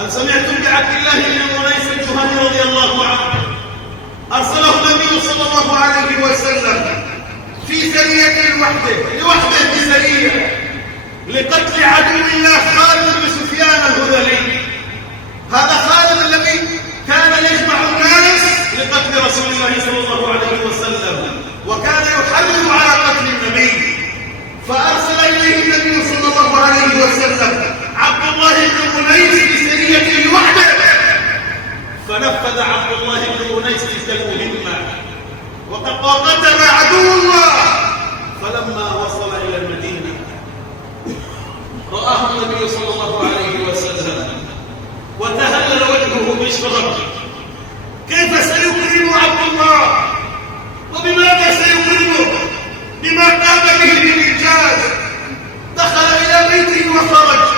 هل سمعتم بعبد الله بن أنيس الجهني رضي الله عنه؟ أرسله النبي صلى الله عليه وسلم في سرية لوحده في سرية لقتل عدو الله خالد بن سفيان الهذلي. هذا خالد الذي كان يجمع الناس لقتل رسول الله صلى الله عليه وسلم، وكان يحرض على قتل النبي. فأرسل إليه النبي صلى الله عليه وسلم عبد الله بن أنيس في سرية لوحده، فنفذ عبد الله بن أنيس تلك المهمة وقتل عدو الله. فلما وصل إلى المدينة رآه النبي صلى الله عليه وسلم وتهلل وجهه بشرا. كيف سيكرم عبد الله؟ وبماذا سيكرمه؟ بما قام به بالإنجاز. دخل إلى بيته وخرج